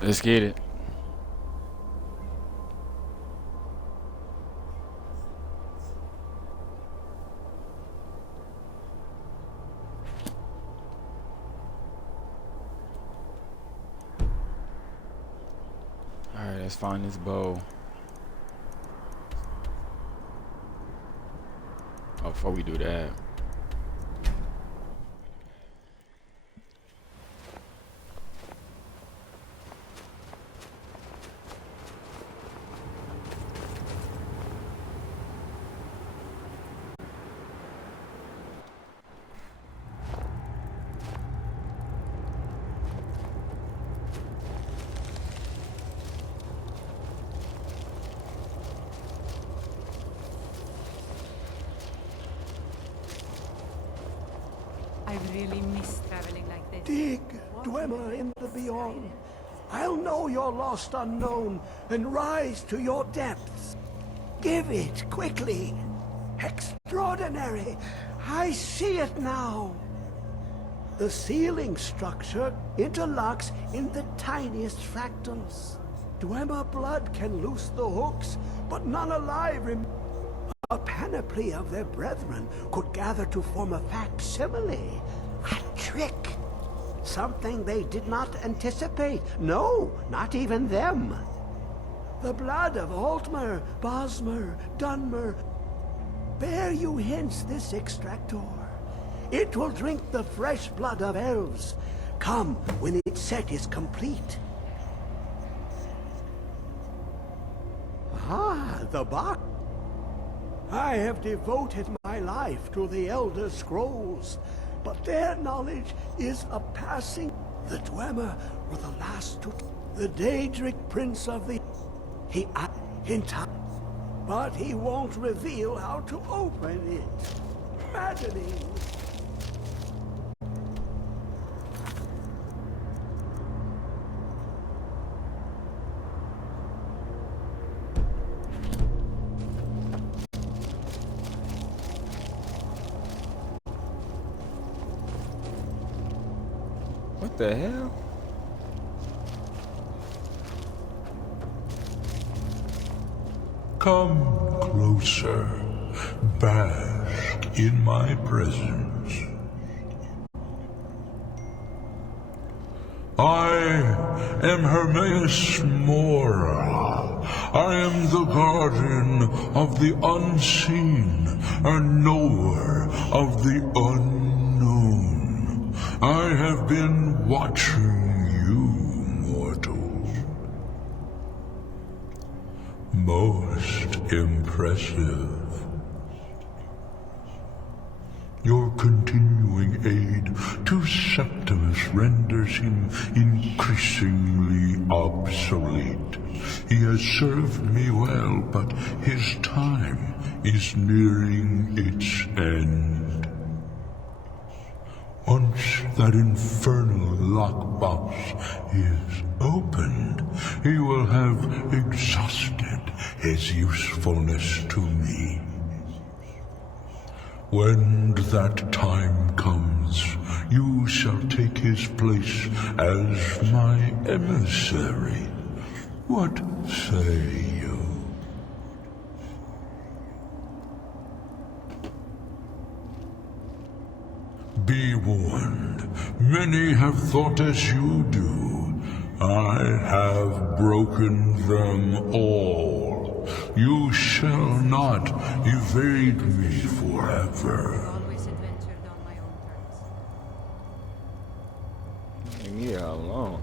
Let's get it. Alright, let's find this bow. Oh, before we do that. I've really missed traveling like this. Dig, dweller in the beyond. I'll know your lost unknown and rise to your depths. Give it quickly. Extraordinary. I see it now. The ceiling structure interlocks in the tiniest fractals. Dwemer blood can loose the hooks, but none alive remain. A panoply of their brethren could gather to form a facsimile. A trick. Something they did not anticipate. No, not even them. The blood of Altmer, Bosmer, Dunmer. Bear you hence this extractor. It will drink the fresh blood of elves. Come when its set is complete. Ah, the box. I have devoted my life to the Elder Scrolls, but their knowledge is a passing. The Dwemer were the last to... The Daedric Prince of the... He... in time. But he won't reveal how to open it. Maddening. What the hell? Come closer, bask in my presence. I am Hermaeus Mora. I am the guardian of the unseen, a knower of the unknown. I have been watching you, mortals. Most impressive. Your continuing aid to Septimus renders him increasingly obsolete. He has served me well, but his time is nearing its end. Once that infernal lockbox is opened, he will have exhausted his usefulness to me. When that time comes, you shall take his place as my emissary. What say you? Be warned, many have thought as you do. I have broken them all. You shall not evade me forever. Always adventured on my own terms. Leave me alone.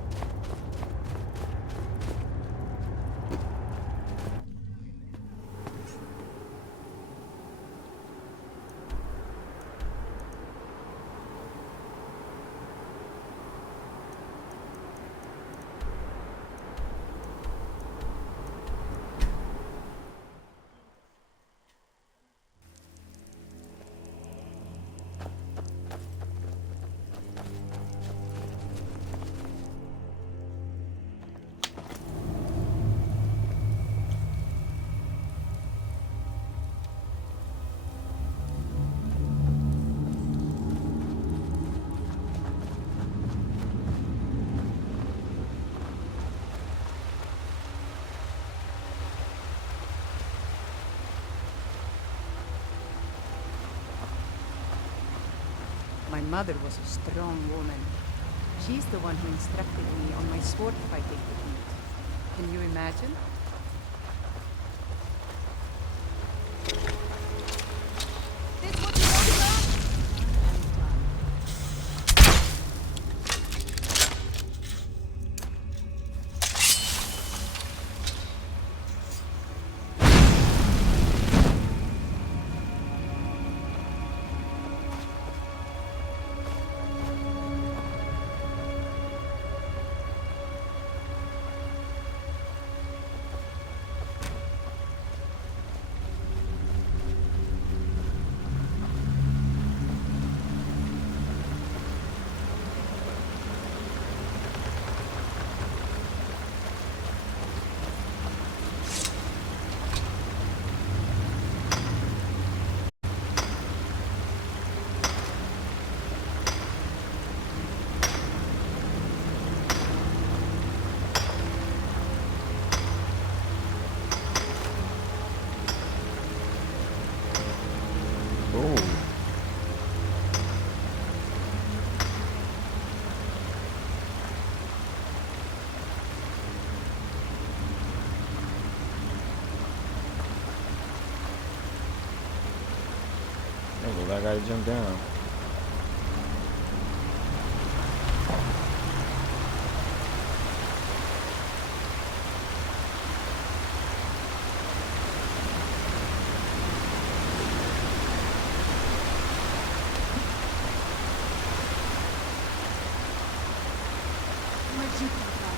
My mother was a strong woman. She's the one who instructed me on my sword fighting technique. Can you imagine? This what you want, sir? I gotta jump down. Where'd you come from?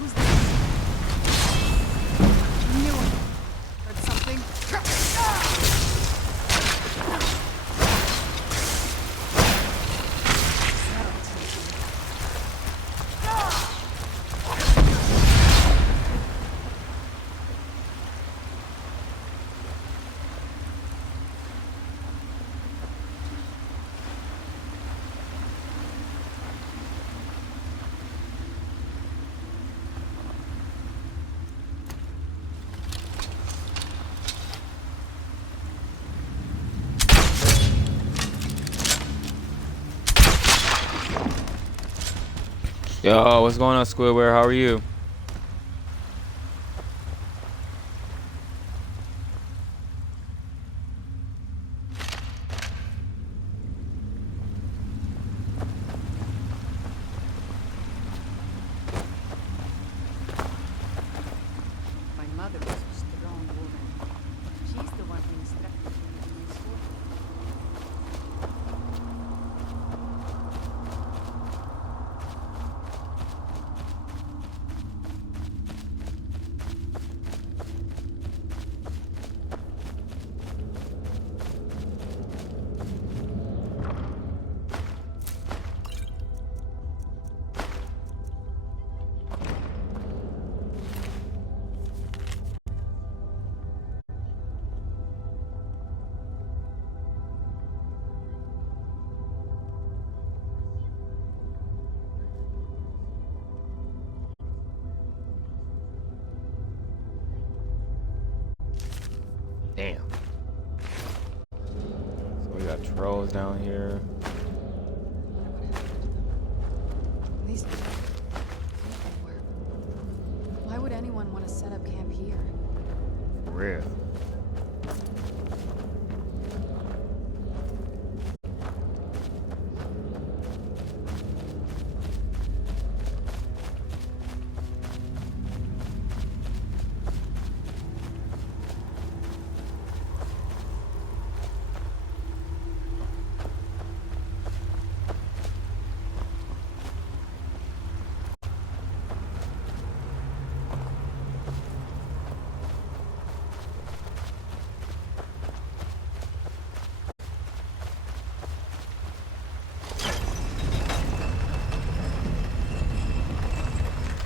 Who's this? New one. Heard something? That'll teach you. Yo, what's going on, Squidward? How are you? My mother was a strong woman. She's the one who instructed me on my sword. Damn. So we got trolls down here. These people everywhere. Why would anyone want to set up camp here? For real.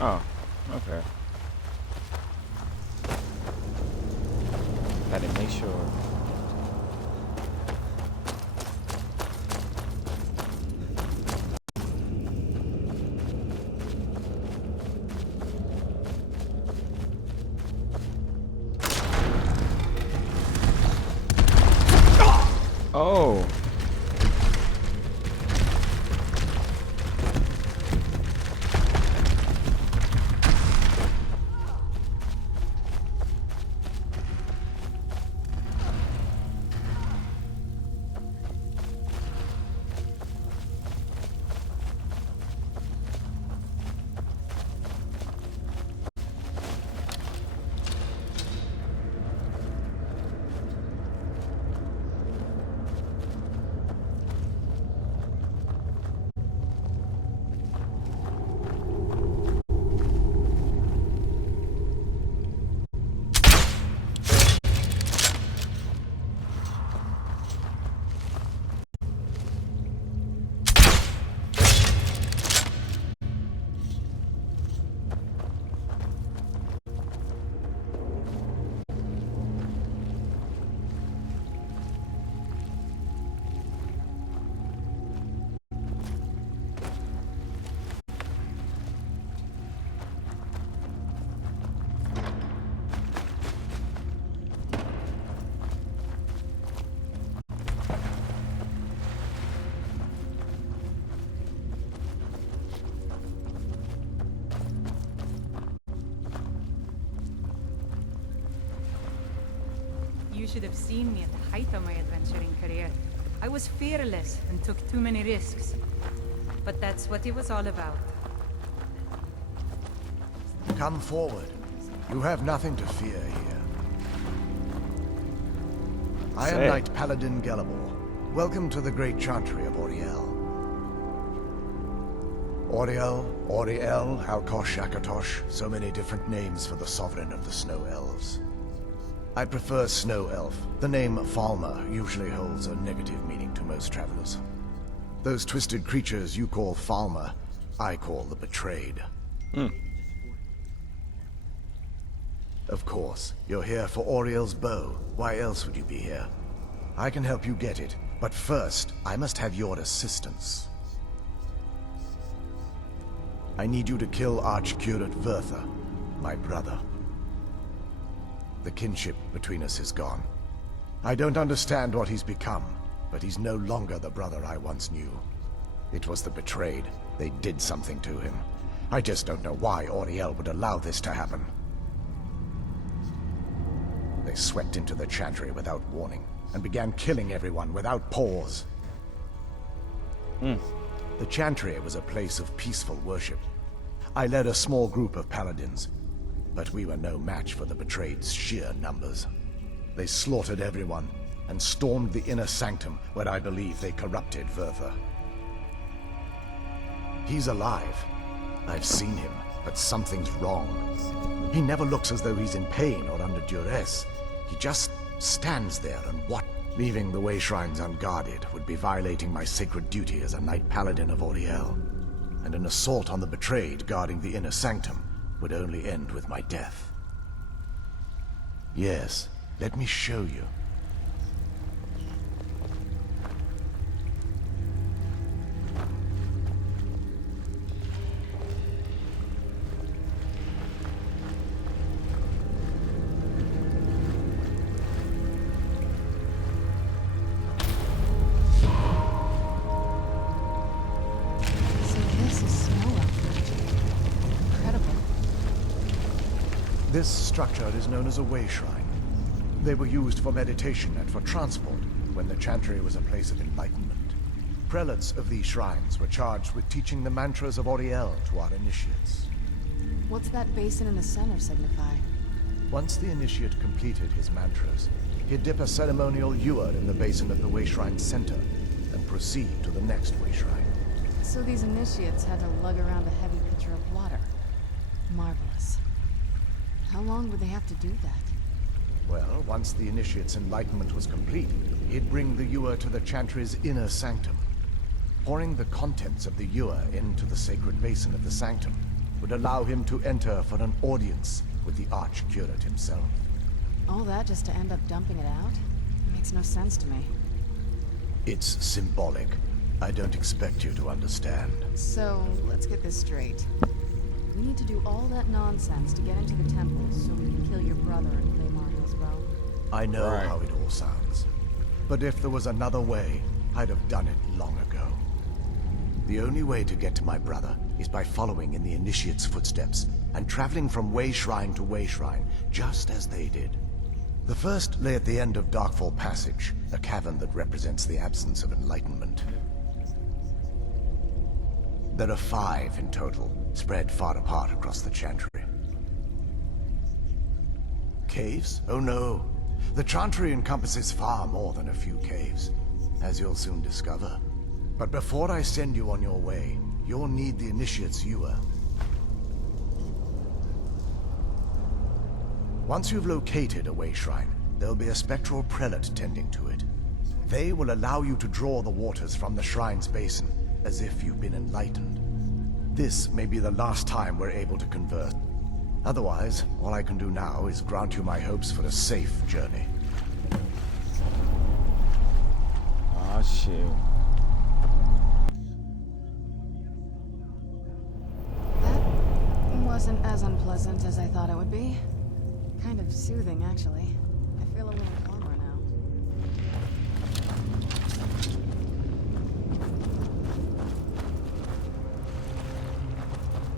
Oh, okay. Gotta make sure. should have seen me at the height of my adventuring career. I was fearless and took too many risks. But that's what it was all about. Come forward. You have nothing to fear here. I am Say. Knight Paladin Gelabor. Welcome to the great chantry of Auriel. Auriel, Halkosh, Akatosh, so many different names for the sovereign of the Snow Elves. I prefer Snow Elf. The name Falmer usually holds a negative meaning to most travelers. Those twisted creatures you call Falmer, I call the Betrayed. Of course, you're here for Auriel's bow. Why else would you be here? I can help you get it, but first, I must have your assistance. I need you to kill Archcurate Vertha, my brother. The kinship between us is gone. I don't understand what he's become, but he's no longer the brother I once knew. It was the Betrayed. They did something to him. I just don't know why Auriel would allow this to happen. They swept into the chantry without warning, and began killing everyone without pause. The chantry was a place of peaceful worship. I led a small group of paladins, but we were no match for the Betrayed's sheer numbers. They slaughtered everyone, and stormed the inner sanctum where I believe they corrupted Vertha. He's alive. I've seen him, but something's wrong. He never looks as though he's in pain or under duress. He just stands there and leaving the way shrines unguarded would be violating my sacred duty as a Knight Paladin of Auriel. And an assault on the Betrayed guarding the inner sanctum would only end with my death. Yes, let me show you. This structure is known as a way shrine. They were used for meditation and for transport when the chantry was a place of enlightenment. Prelates of these shrines were charged with teaching the mantras of Auriel to our initiates. What's that basin in the center signify? Once the initiate completed his mantras, he'd dip a ceremonial ewer in the basin of the way shrine's center and proceed to the next way shrine. So these initiates had to lug around a heavy pitcher of water. Marvelous. How long would they have to do that? Well, once the initiate's enlightenment was complete, he'd bring the ewer to the chantry's inner sanctum. Pouring the contents of the ewer into the sacred basin of the sanctum would allow him to enter for an audience with the Archcurate himself. All that just to end up dumping it out? It makes no sense to me. It's symbolic. I don't expect you to understand. So, let's get this straight. We need to do all that nonsense to get into the temple so we can kill your brother and claim Auriel's bow. I know Right. how it all sounds. But if there was another way, I'd have done it long ago. The only way to get to my brother is by following in the initiate's footsteps and traveling from way shrine to way shrine, just as they did. The first lay at the end of Darkfall Passage, a cavern that represents the absence of enlightenment. There are 5 in total, spread far apart across the chantry. Caves? Oh no. The chantry encompasses far more than a few caves, as you'll soon discover. But before I send you on your way, you'll need the initiate's ewer. Once you've located a way shrine, there'll be a spectral prelate tending to it. They will allow you to draw the waters from the shrine's basin, as if you've been enlightened. This may be the last time we're able to converse. Otherwise, all I can do now is grant you my hopes for a safe journey. Oh shit. That wasn't as unpleasant as I thought it would be. Kind of soothing, actually. I feel a little calmer now.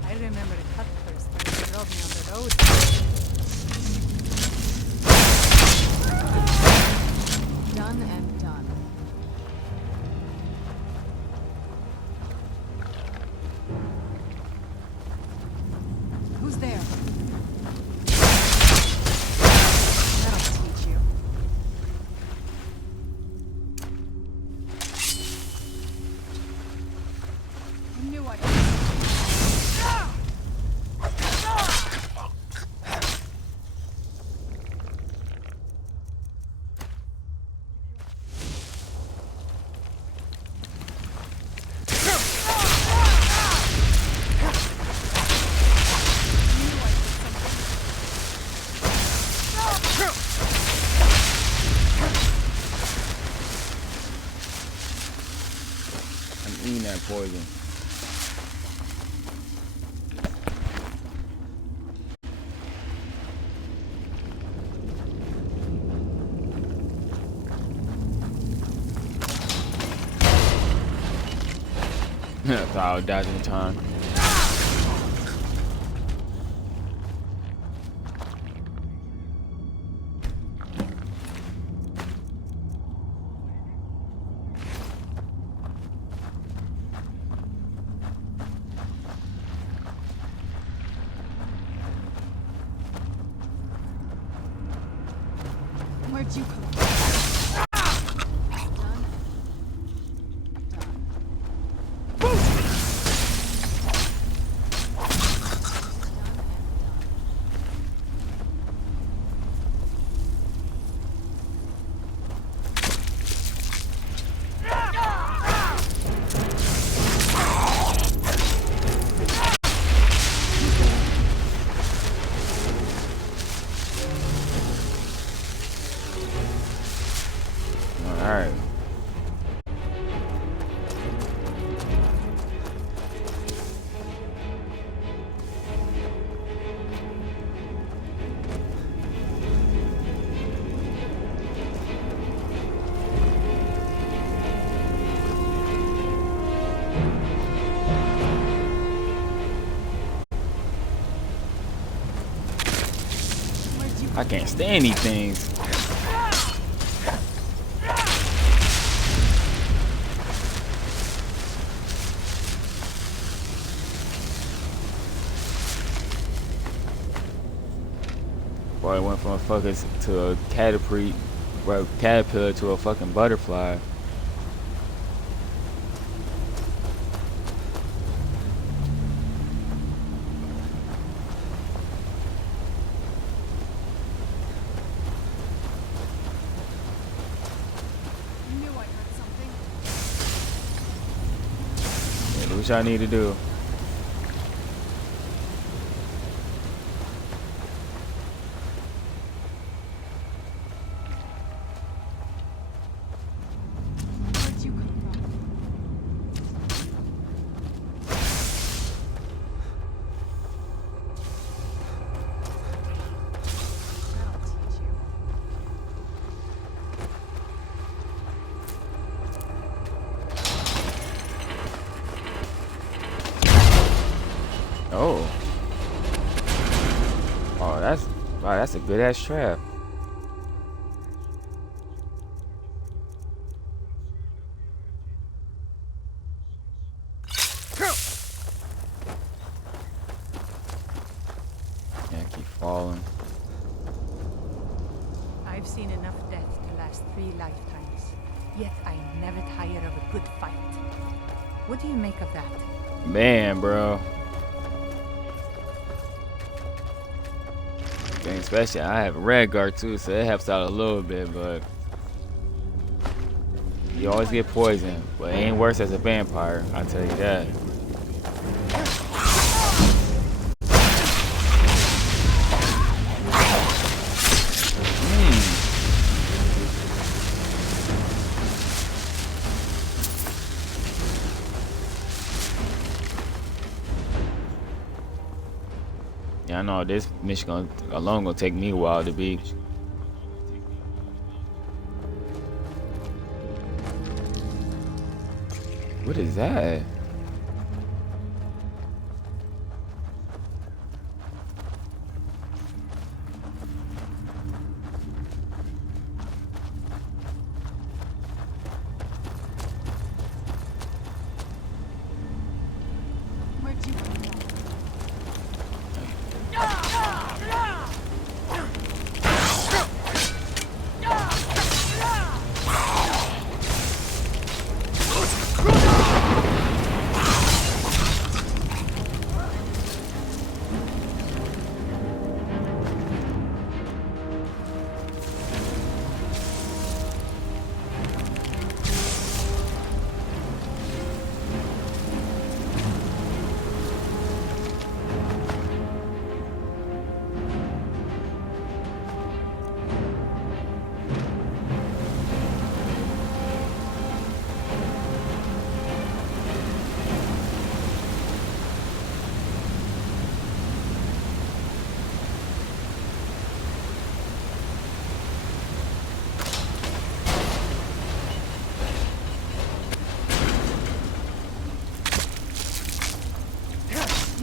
I remember Cutthurst when he drove me on the road. Knew I I'm eating that poison. Thought I was dodging time. Where'd you come from? Alright. I can't stand these things. Boy, I went from a fucking to a caterpillar to a fucking butterfly. knew I heard something. Yeah, do what y'all need to do. Where'd you come from? That'll teach you. Oh. Oh, that's a good ass trap. Yeah, I keep falling. I've seen enough death to last 3 lifetimes. Yet I never tire of a good fight. What do you make of that? Man, bro. And especially, I have a red guard too, so it helps out a little bit, but you always get poisoned, but it ain't worse as a vampire, I'll tell you that. Yeah, I know this mission alone gonna take me a while to beat. What is that? Where'd you come from?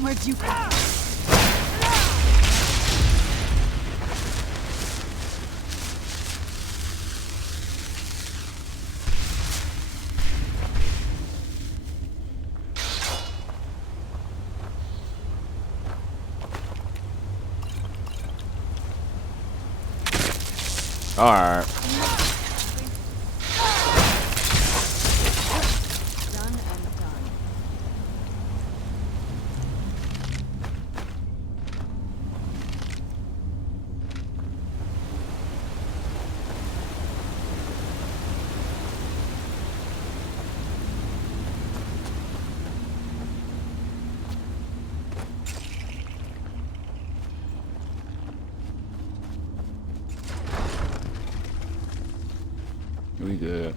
Where'd you come? All right. Done and done. We good.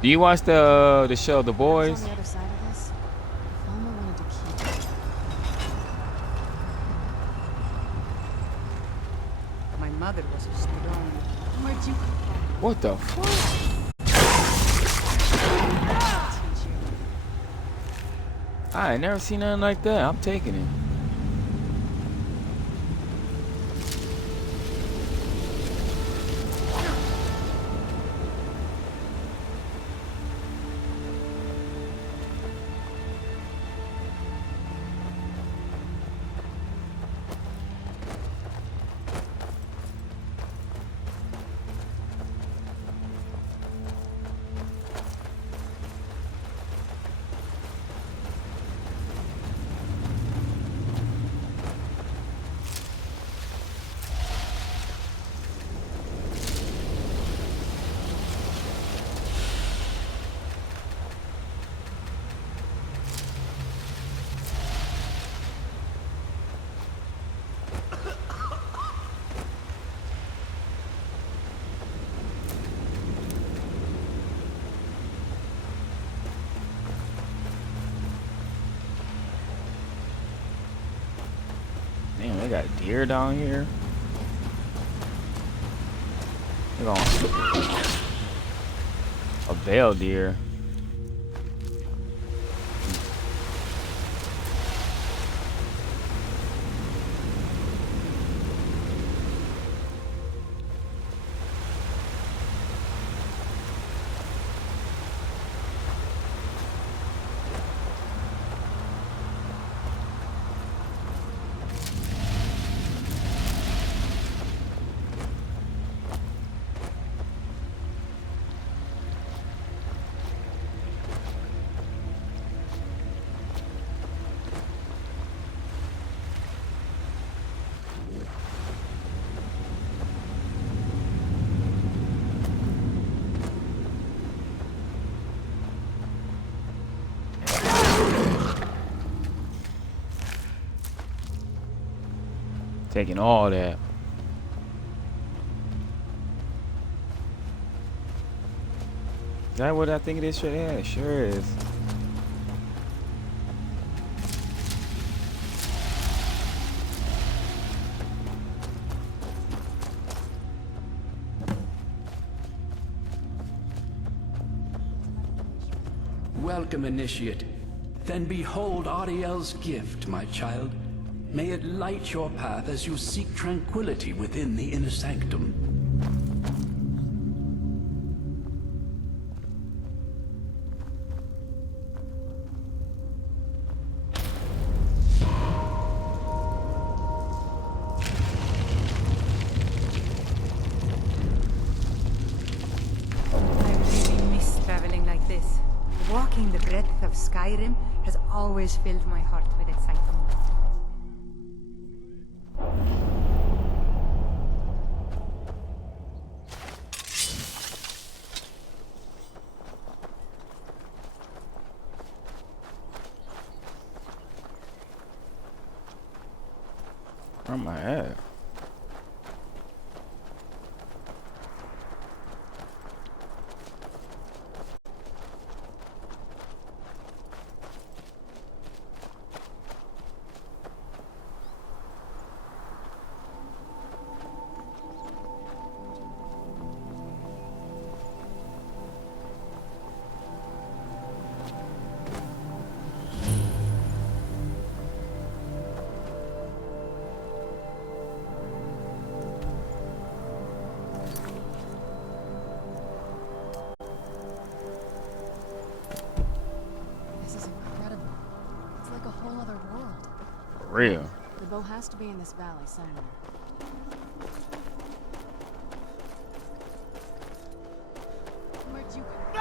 Do you watch the show The Boys? On the other side of this, if Alma wanted to keep it. My mother was a strong. Where'd you come from? What the fuck? I'll teach you. I ain't never seen nothing like that. I'm taking it. Damn, they got deer down here. They're going a veil deer. Taking all that. Is that what I think it is? Sure, yeah, it sure is. Welcome, Initiate. Then behold Auriel's gift, my child. May it light your path as you seek tranquility within the inner sanctum. I really miss traveling like this. Walking the breadth of Skyrim has always filled my heart with excitement. Where am I at? real. The bow has to be in this valley somewhere. Where'd you go?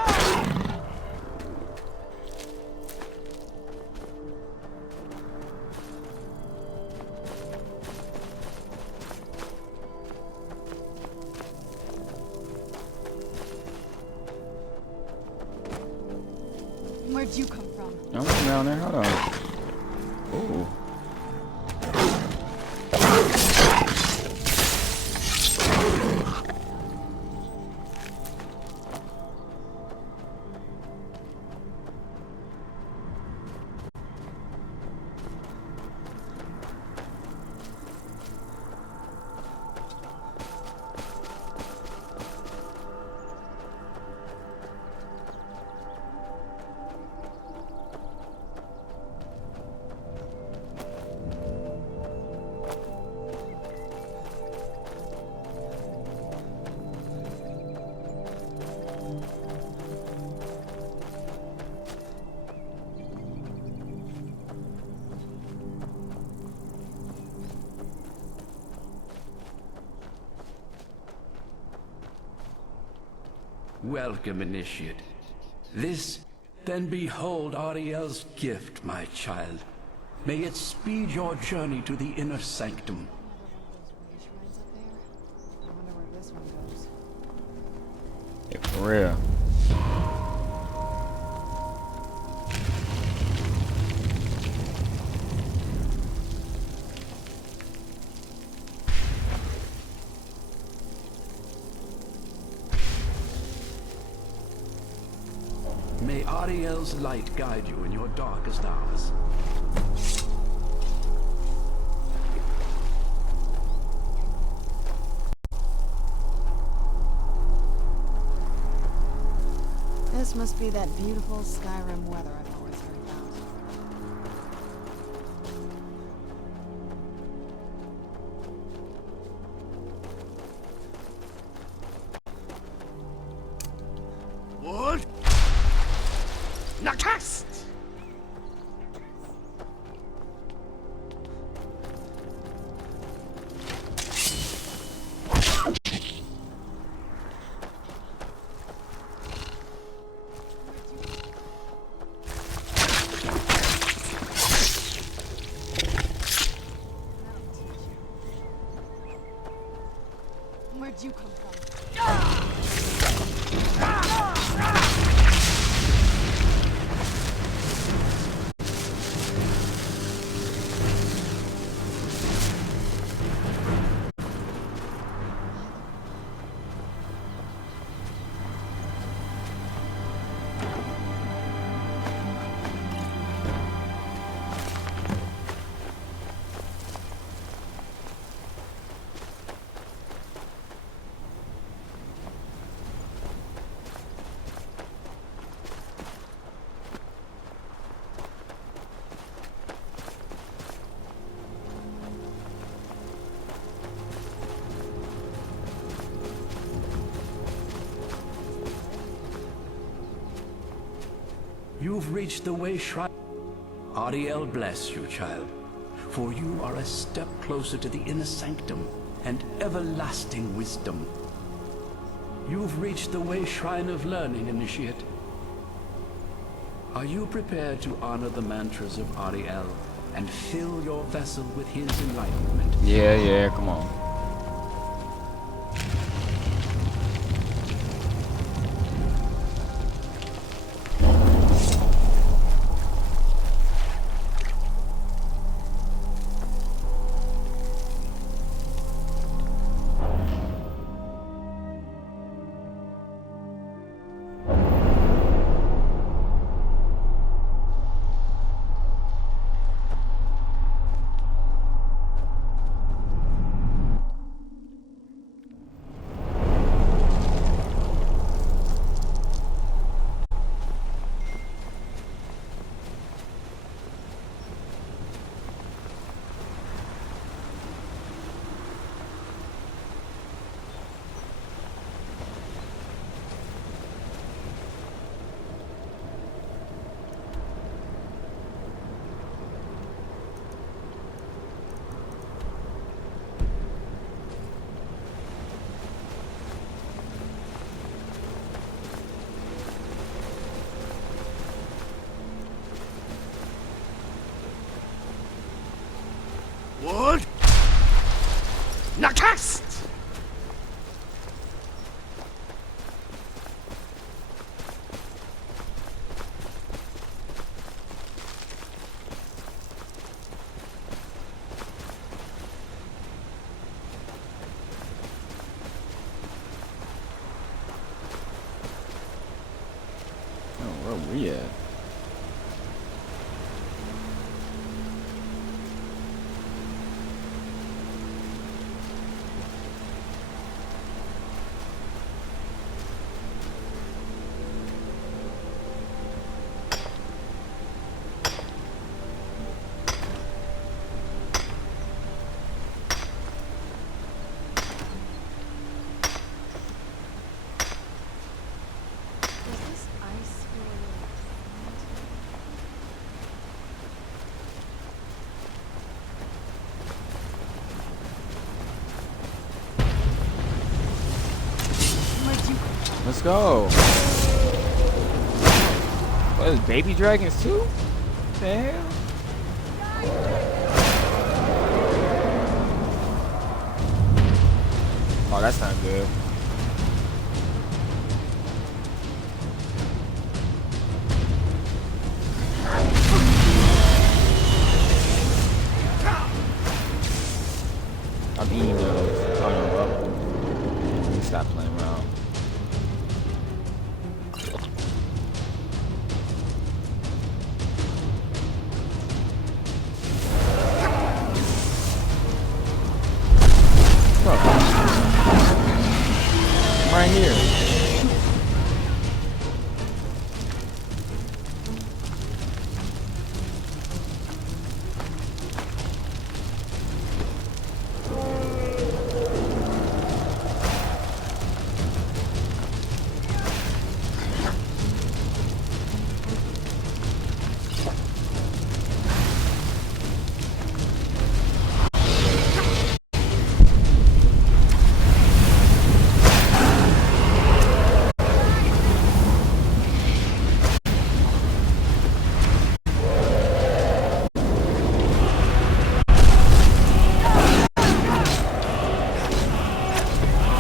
Where'd you come from? I'm down there. Hold on. Ooh. Welcome, Initiate. This, then behold Auriel's gift, my child. May it speed your journey to the inner sanctum. Shrines up there? I wonder where this one goes. Yeah, for real. May Auriel's light guide you in your darkest hours. This must be that beautiful Skyrim weather I've always heard about. Wood? Nakast! Where'd you come from? You've reached the way shrine. Auriel bless you, child, for you are a step closer to the inner sanctum and everlasting wisdom. You've reached the way shrine of learning, Initiate. Are you prepared to honor the mantras of Auriel and fill your vessel with his enlightenment? Yeah, come on. cast! Oh, where we at? Does this ice feel Let's go. What is baby dragons too? What the hell? Oh, that's not good. I'm eating those. Oh no, well, let me stop playing around. I'm right here.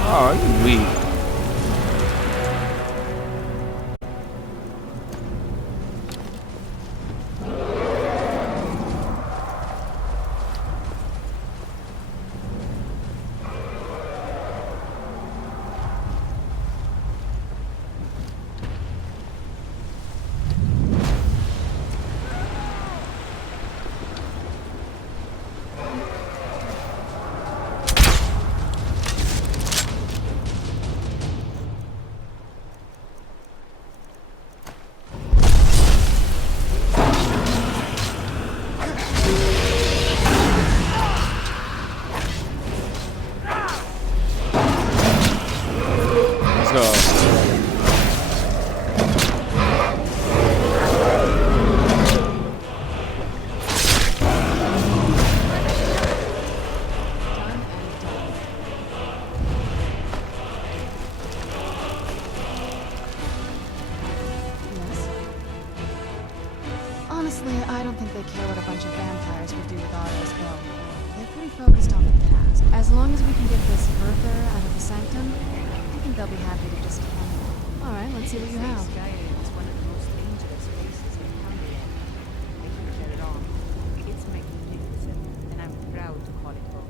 Oh, you weak. Let's go. done and done? Yes? Honestly, I don't think they care what a bunch of vampires would do with Auriel's bow. They're pretty focused on the past. As long as we can get this Berther out of the sanctum, I think they'll be happy to just hang on. Alright, let's see what you have. Skyrim is one of the most dangerous places in Hungary. I can shut it off. It's magnificent, and I'm proud to call it home.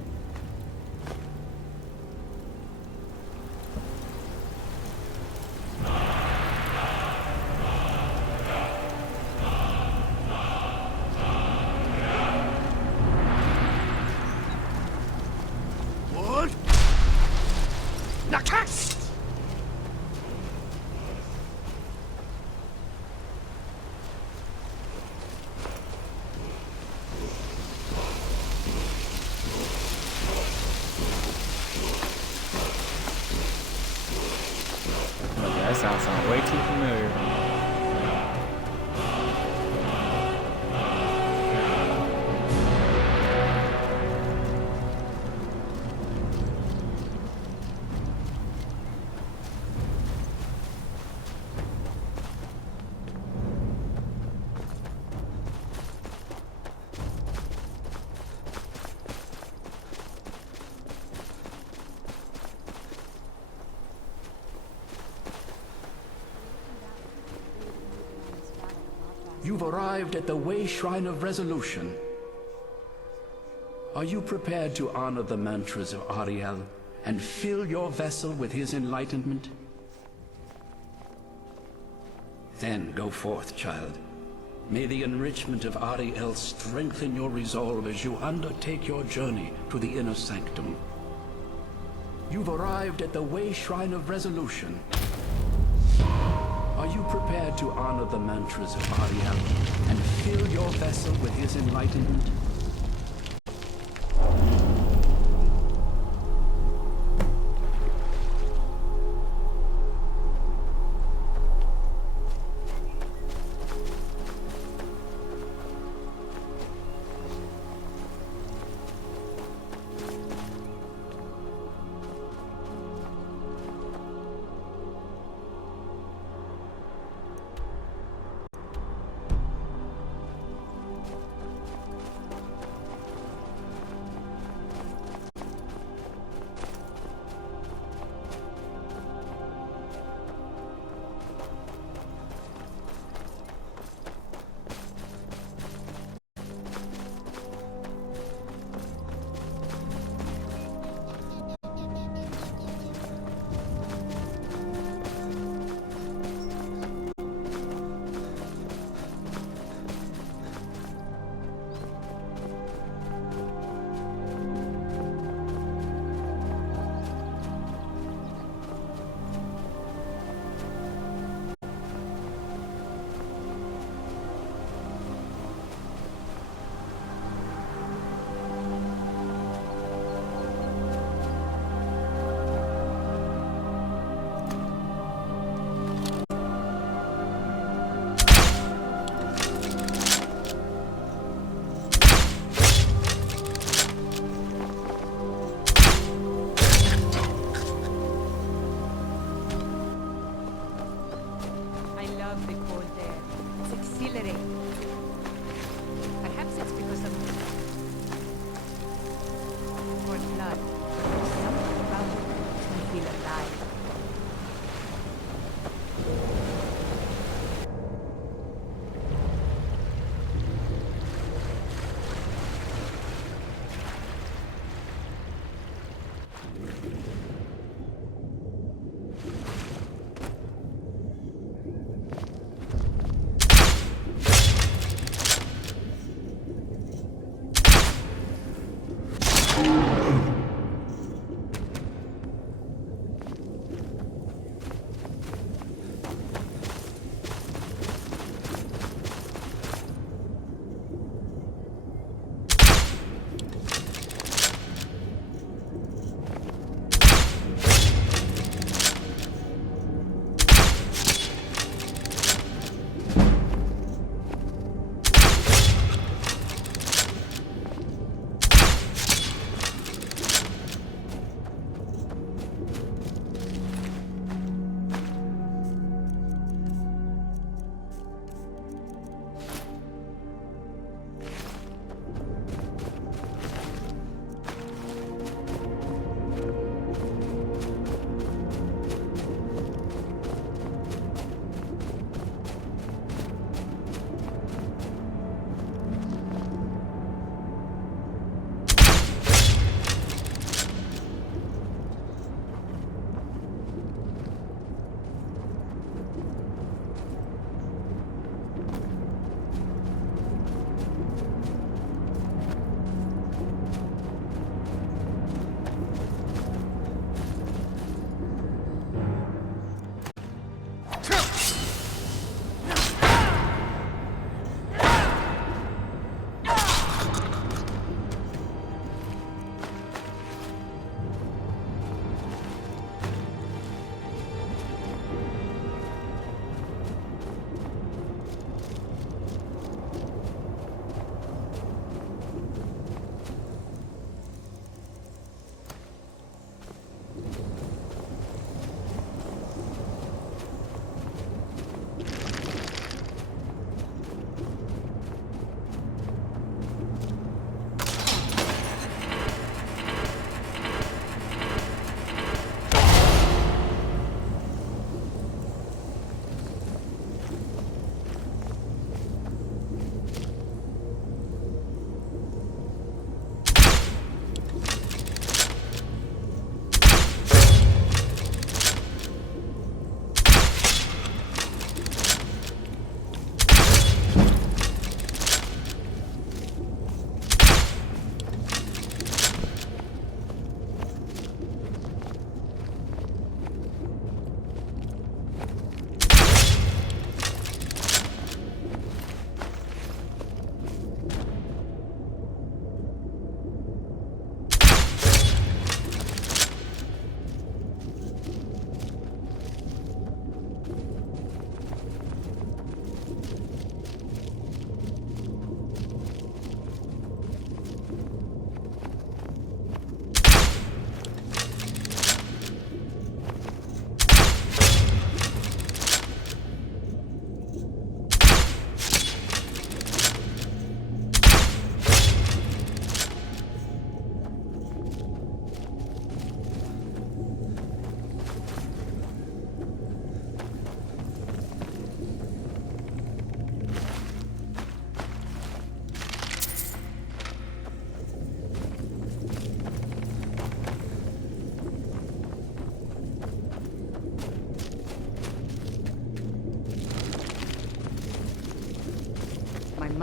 Wood? Now cast! Okay, that sounds way too familiar. You've arrived at the Way Shrine of Resolution. Are you prepared to honor the mantras of Auriel and fill your vessel with his enlightenment? Then go forth, child. May the enrichment of Auriel strengthen your resolve as you undertake your journey to the inner sanctum. You've arrived at the Way Shrine of Resolution. Are you prepared to honor the mantras of Auriel and fill your vessel with his enlightenment?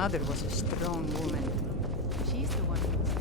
mother was a strong woman. She's the one who was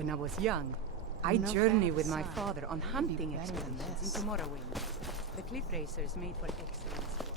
When I was young, I No journeyed bad with my sign. father on Could be hunting better than expeditions this. into Morrowind. The cliff racers made for excellent sport.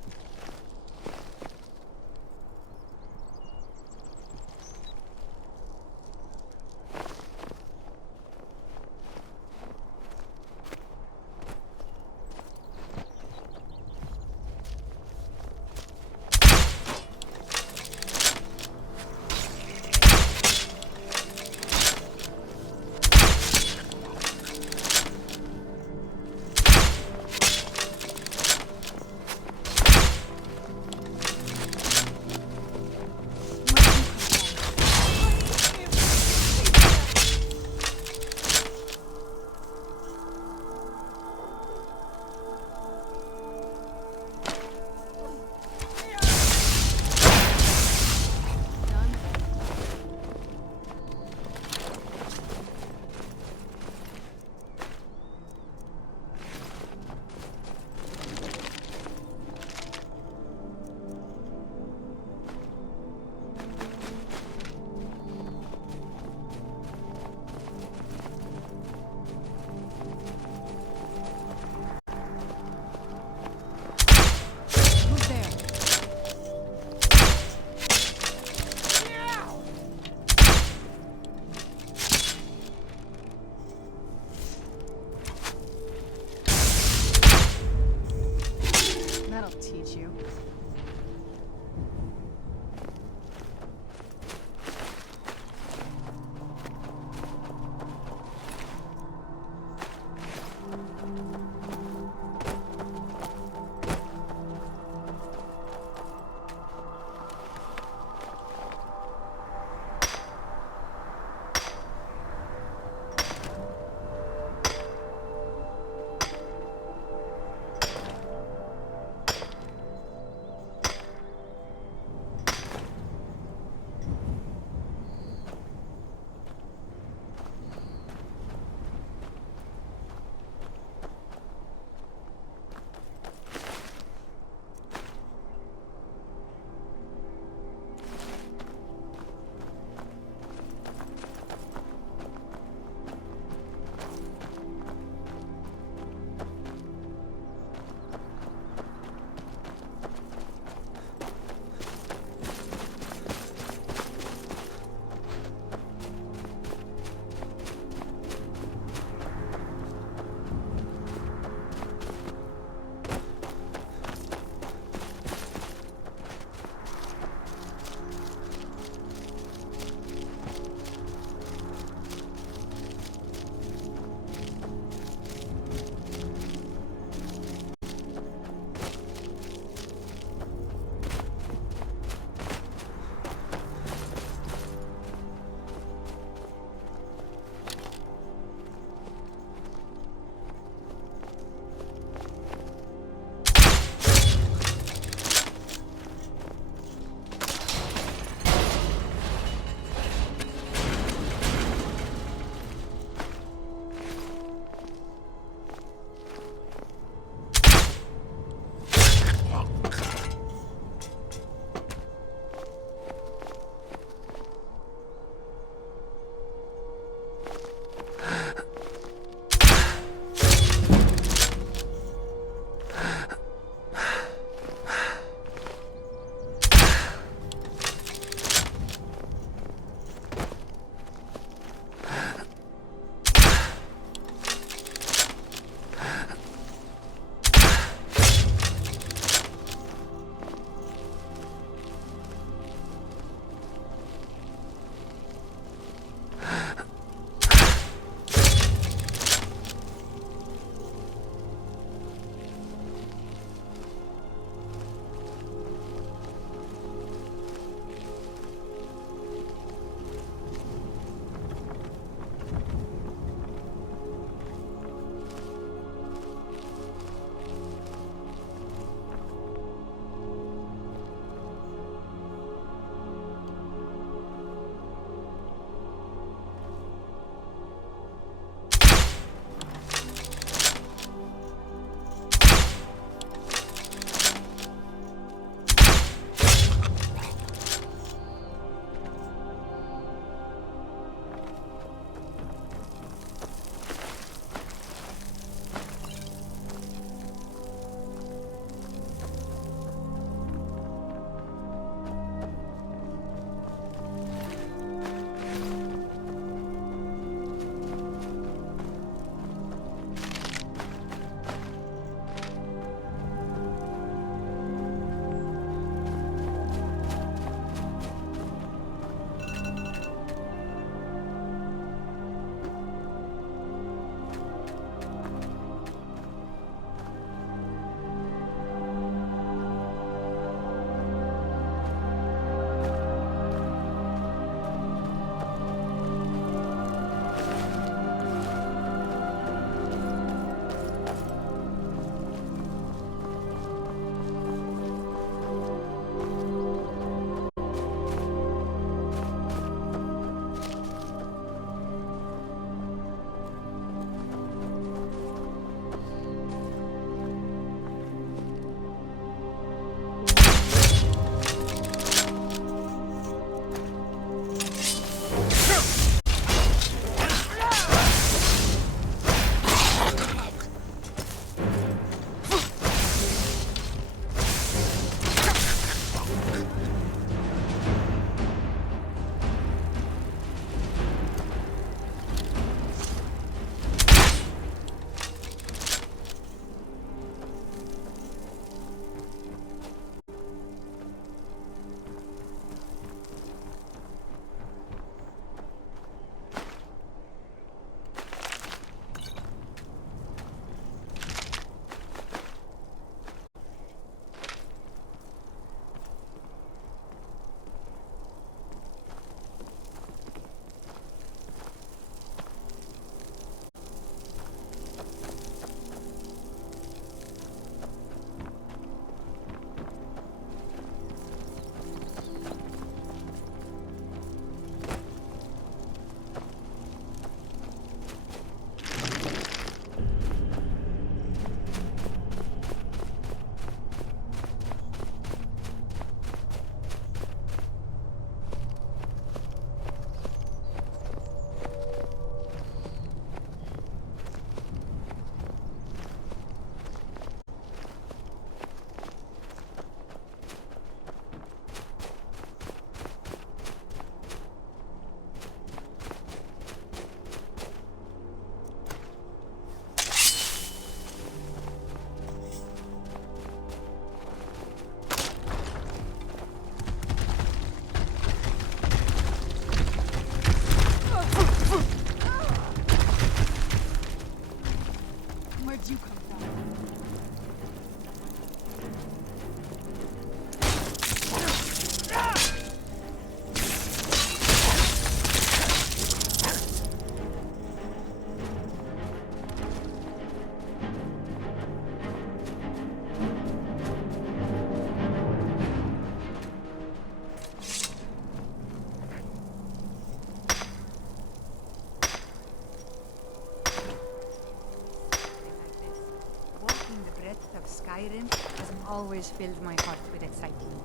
Skyrim has always filled my heart with excitement.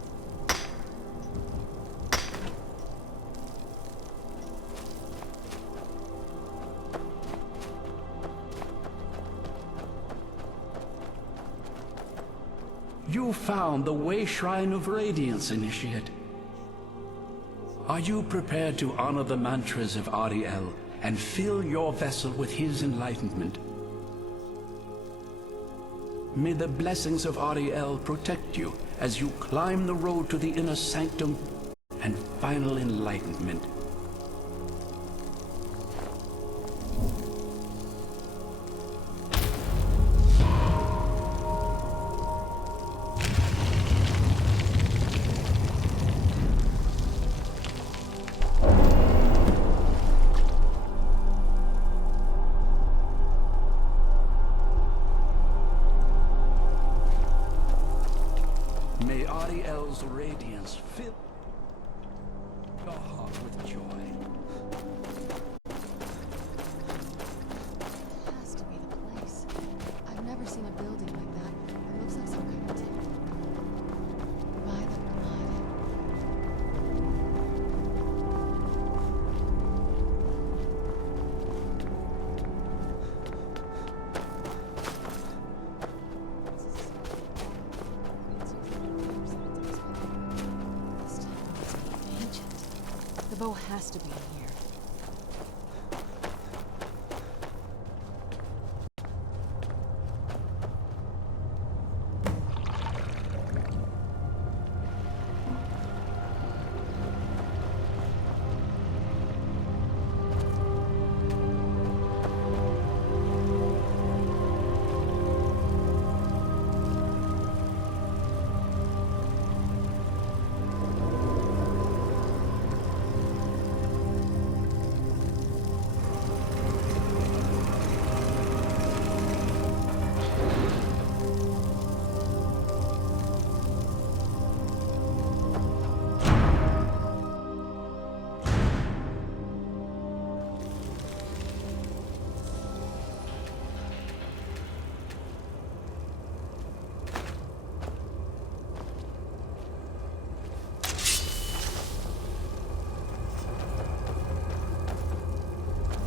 You found the Way Shrine of Radiance, Initiate. Are you prepared to honor the mantras of Auriel and fill your vessel with his enlightenment? May the blessings of Auriel protect you as you climb the road to the inner sanctum and final enlightenment. May Auriel's radiance fill your heart with joy. It has to be the place. I've never seen a building like that. It looks like some kind of temple. By the blood. This temple must be ancient. The bow has to be in here.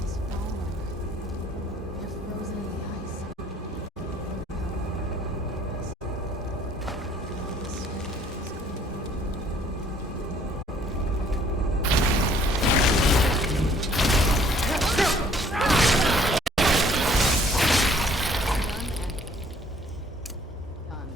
These fallen. They're frozen in the ice. Done.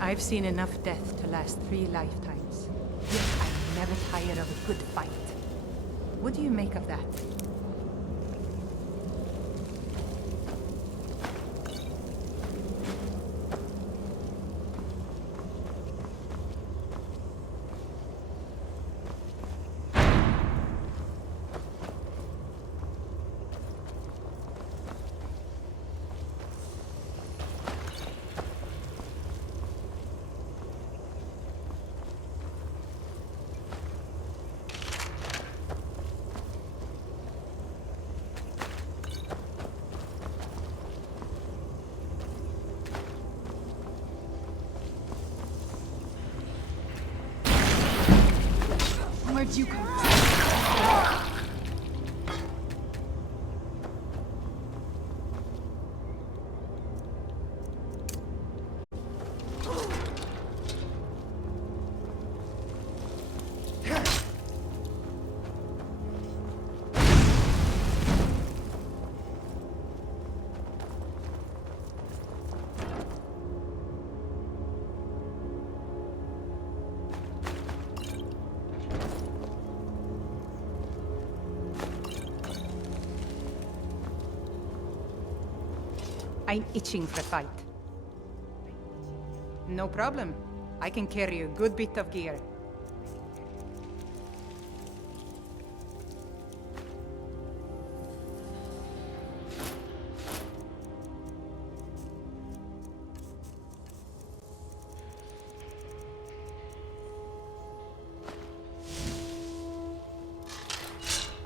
I've seen enough death to last 3 lifetimes. Yet I'm never tired of a good fight. What do you make of that? Where'd you come from? I'm itching for a fight. No problem. I can carry a good bit of gear.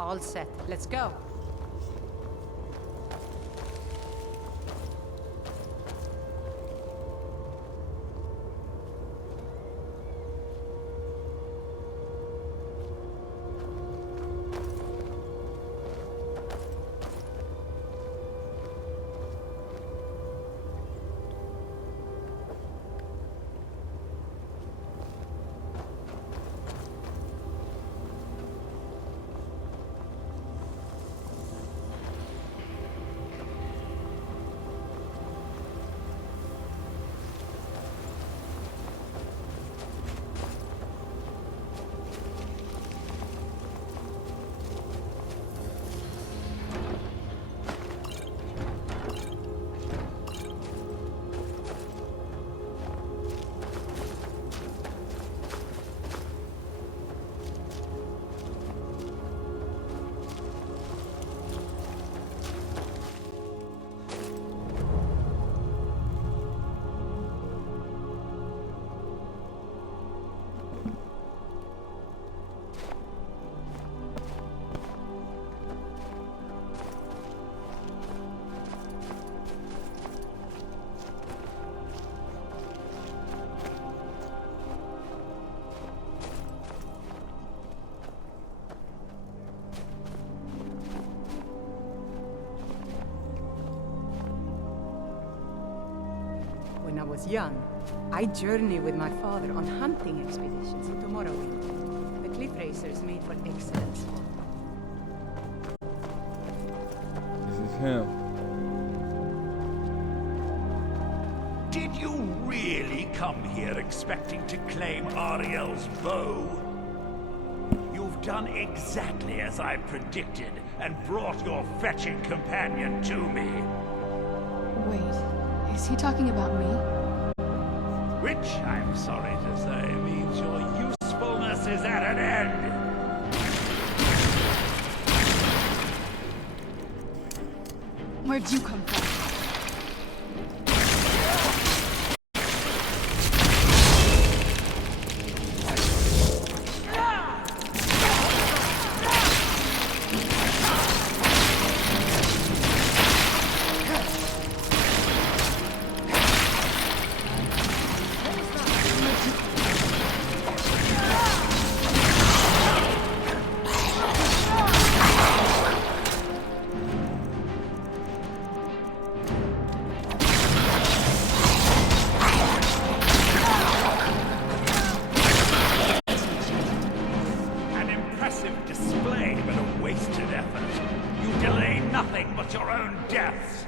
All set. Let's go. When I was young, I journeyed with my father on hunting expeditions into Morrowind. The cliff racers made for excellent sport. This is him. Did you really come here expecting to claim Auriel's bow? You've done exactly as I predicted and brought your fetching companion to me. Wait, is he talking about me? Which, I'm sorry to say, means your usefulness is at an end. Where'd you come from? Your own deaths.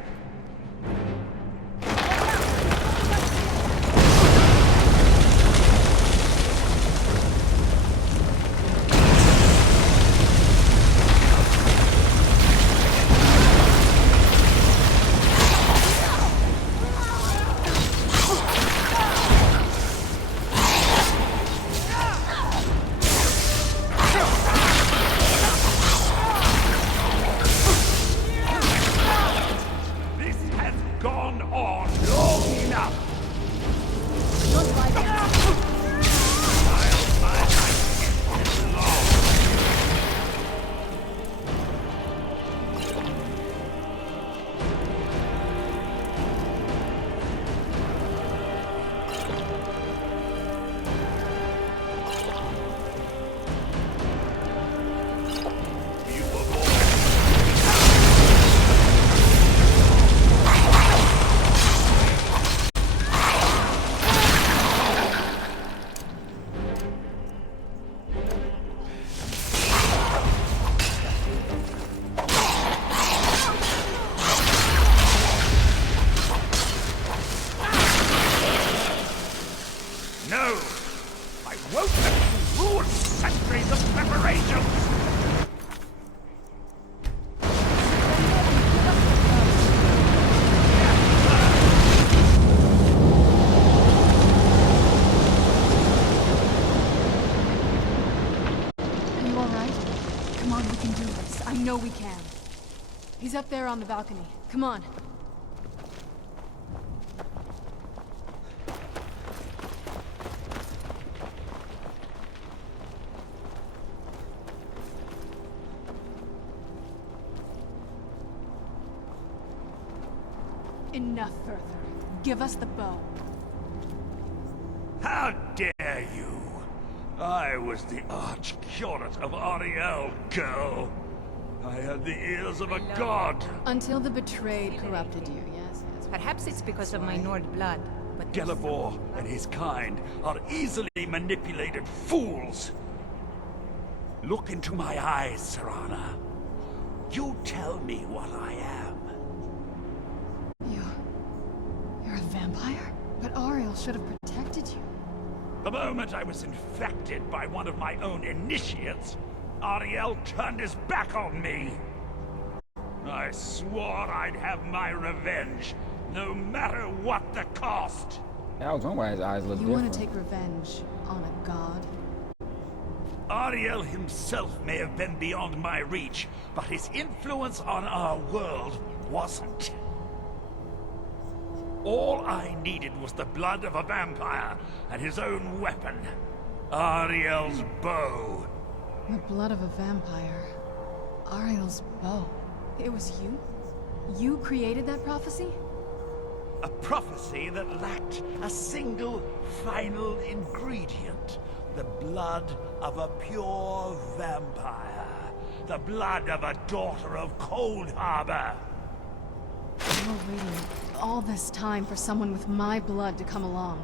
No! I won't let you ruin centuries of preparations! Are you alright? Come on, we can do this. I know we can. He's up there on the balcony. Come on. Enough, Werther. Give us the bow. How dare you? I was the arch-curate of Auriel, girl. I had the ears of a god. Until the betrayed corrupted you, yes? Perhaps it's because of my Nord blood, but... Gelibor and his kind are easily manipulated fools. Look into my eyes, Serana. You tell me what I am. You're a vampire? But Auriel should have protected you. The moment I was infected by one of my own initiates, Auriel turned his back on me. I swore I'd have my revenge, no matter what the cost. I was wondering why his eyes look You different. want to take revenge on a god? Auriel himself may have been beyond my reach, but his influence on our world wasn't. All I needed was the blood of a vampire and his own weapon, Auriel's bow. The blood of a vampire. Auriel's bow. It was you? You created that prophecy? A prophecy that lacked a single final ingredient. The blood of a pure vampire. The blood of a daughter of Cold Harbor. You were waiting all this time for someone with my blood to come along.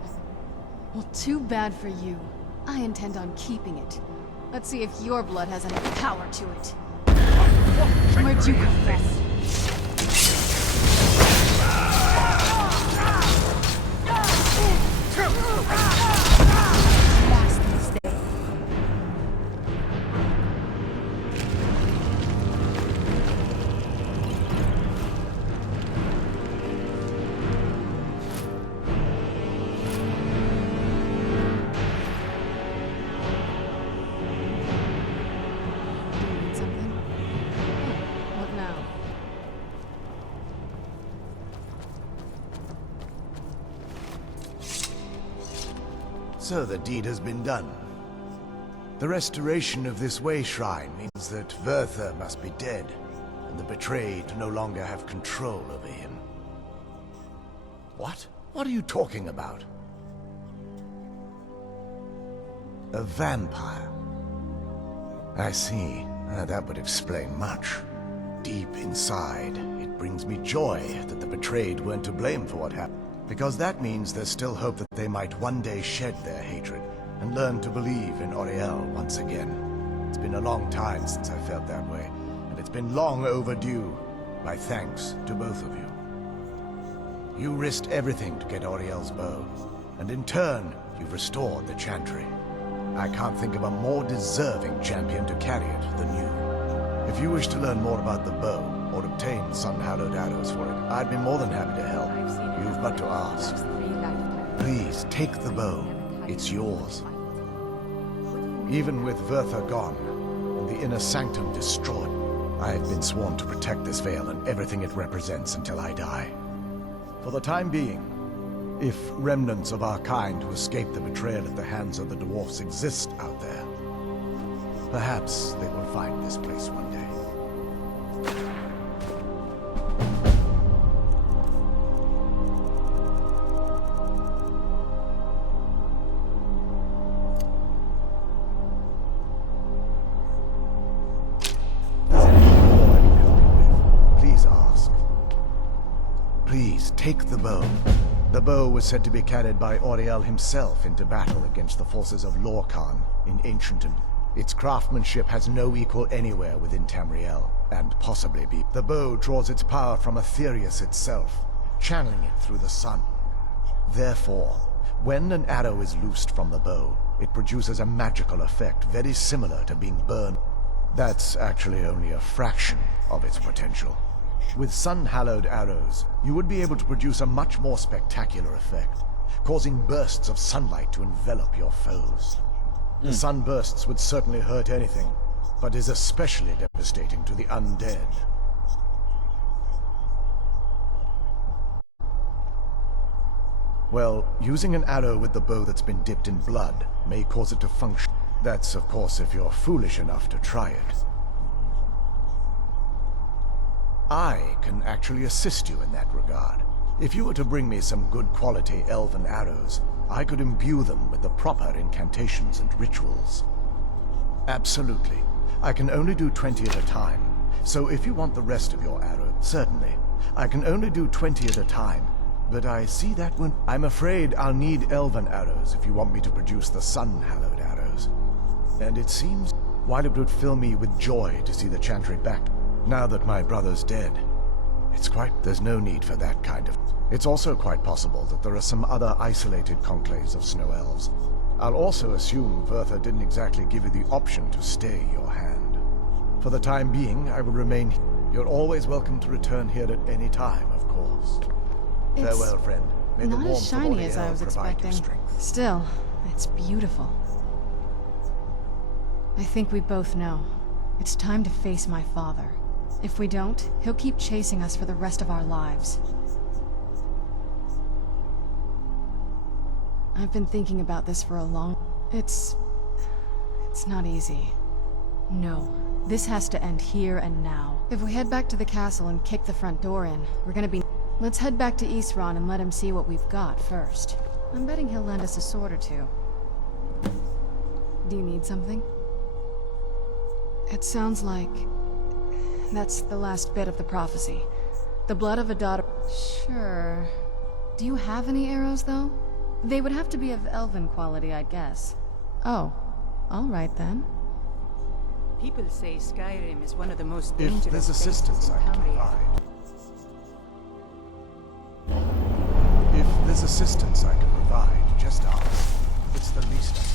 Well, too bad for you. I intend on keeping it. Let's see if your blood has any power to it. Where'd you come from? Last mistake. Do you need something? What now? So the deed has been done. The restoration of this way shrine means that Werther must be dead, and the betrayed no longer have control over him. What? What are you talking about? A vampire. I see. That would explain much. Deep inside, it brings me joy that the betrayed weren't to blame for what happened. Because that means there's still hope that they might one day shed their hatred and learn to believe in Auriel once again. It's been a long time since I felt that way, and it's been long overdue. My thanks to both of you. You risked everything to get Auriel's bow, and in turn, you've restored the Chantry. I can't think of a more deserving champion to carry it than you. If you wish to learn more about the bow, or obtain sun-hallowed arrows for it, I'd be more than happy to help. You've but to ask. Please, take the bow. It's yours. Even with Werther gone, and the inner sanctum destroyed, I have been sworn to protect this veil and everything it represents until I die. For the time being, if remnants of our kind who escaped the betrayal at the hands of the dwarfs exist out there, perhaps they will find this place one day. Take the bow. The bow was said to be carried by Auriel himself into battle against the forces of Lorcan in Ancient. Its craftsmanship has no equal anywhere within Tamriel, and possibly be. The bow draws its power from Aetherius itself, channeling it through the sun. Therefore, when an arrow is loosed from the bow, it produces a magical effect very similar to being burned. That's actually only a fraction of its potential. With sun-hallowed arrows, you would be able to produce a much more spectacular effect, causing bursts of sunlight to envelop your foes. The sunbursts would certainly hurt anything, but is especially devastating to the undead. Well, using an arrow with the bow that's been dipped in blood may cause it to function. That's, of course, if you're foolish enough to try it. I can actually assist you in that regard. If you were to bring me some good quality elven arrows, I could imbue them with the proper incantations and rituals. Absolutely. I can only do 20 at a time, so if you want the rest of your arrow, certainly. I can only do 20 at a time, but I see that one. I'm afraid I'll need elven arrows if you want me to produce the sun-hallowed arrows. And it seems, while it would fill me with joy to see the chantry back, now that my brother's dead, there's no need for that kind of... It's also quite possible that there are some other isolated conclaves of snow elves. I'll also assume Bertha didn't exactly give you the option to stay your hand. For the time being, I will remain... You're always welcome to return here at any time, of course. It's Farewell, friend. May the not as warmth of shiny as I Auriel was provide you expecting. strength. Still, it's beautiful. I think we both know. It's time to face my father. If we don't, he'll keep chasing us for the rest of our lives. I've been thinking about this for a long... It's not easy. No, this has to end here and now. If we head back to the castle and kick the front door in, we're gonna be... Let's head back to Eastron and let him see what we've got first. I'm betting he'll lend us a sword or two. Do you need something? It sounds like... That's the last bit of the prophecy. The blood of a daughter... Sure. Do you have any arrows, though? They would have to be of elven quality, I'd guess. Oh, all right then. People say Skyrim is one of the most If dangerous there's places assistance in I can Tamriel. provide... If there's assistance I can provide, just ask. It's the least I can do.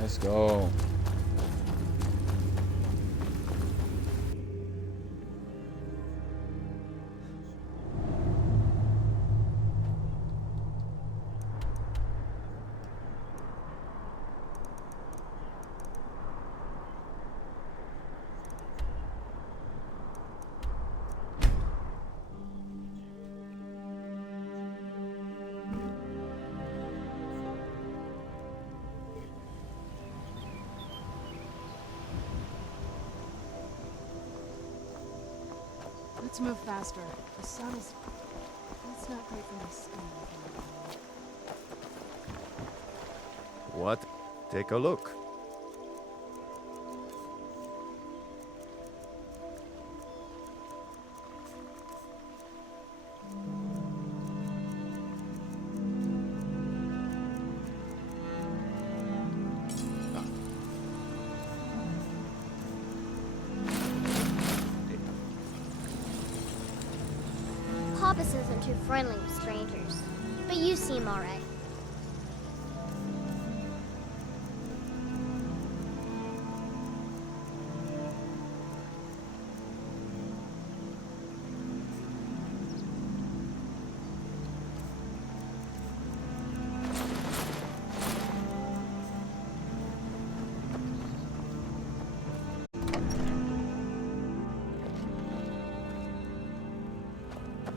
Let's go. Let's move faster. The sun is... It's not great for my skin. What? Take a look. Hobbs isn't too friendly with strangers, but you seem alright.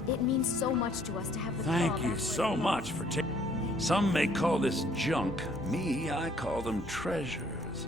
It means so much to us to have the Thank you so much for taking... Some may call this junk. Me, I call them treasures.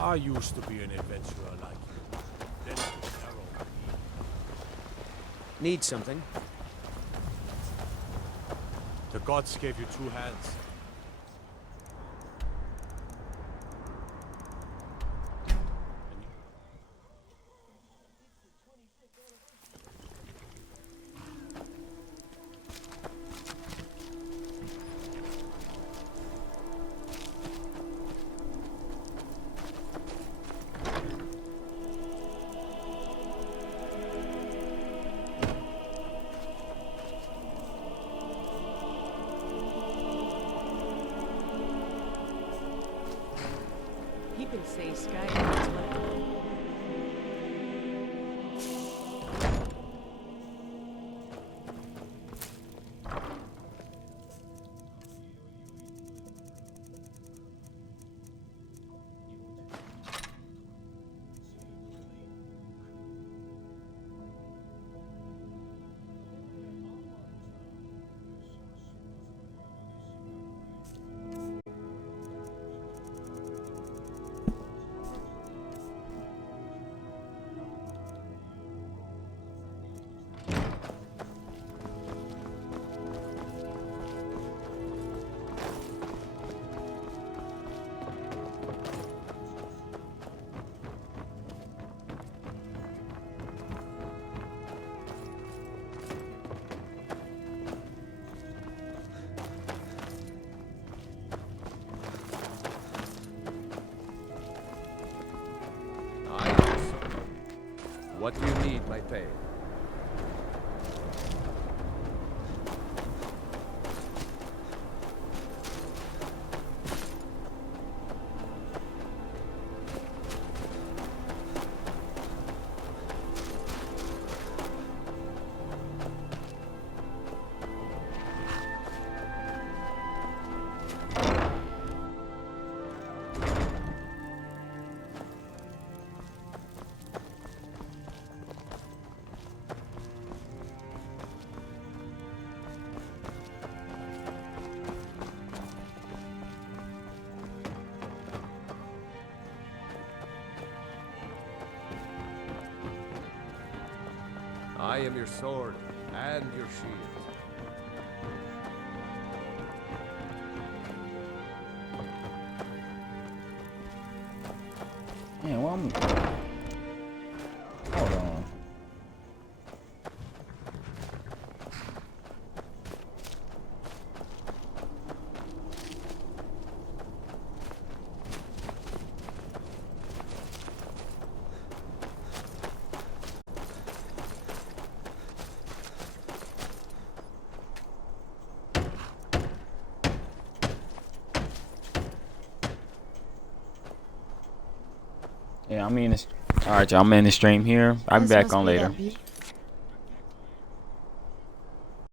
I used to be an adventurer like you. Then I was narrow. Need something? The gods gave you two hands. People say Skyrim is one. What do you need, my pay? I am your sword and your shield. Man, well, hold on. Yeah, I mean, all right, y'all. I'm in the stream here. I'll be back on later.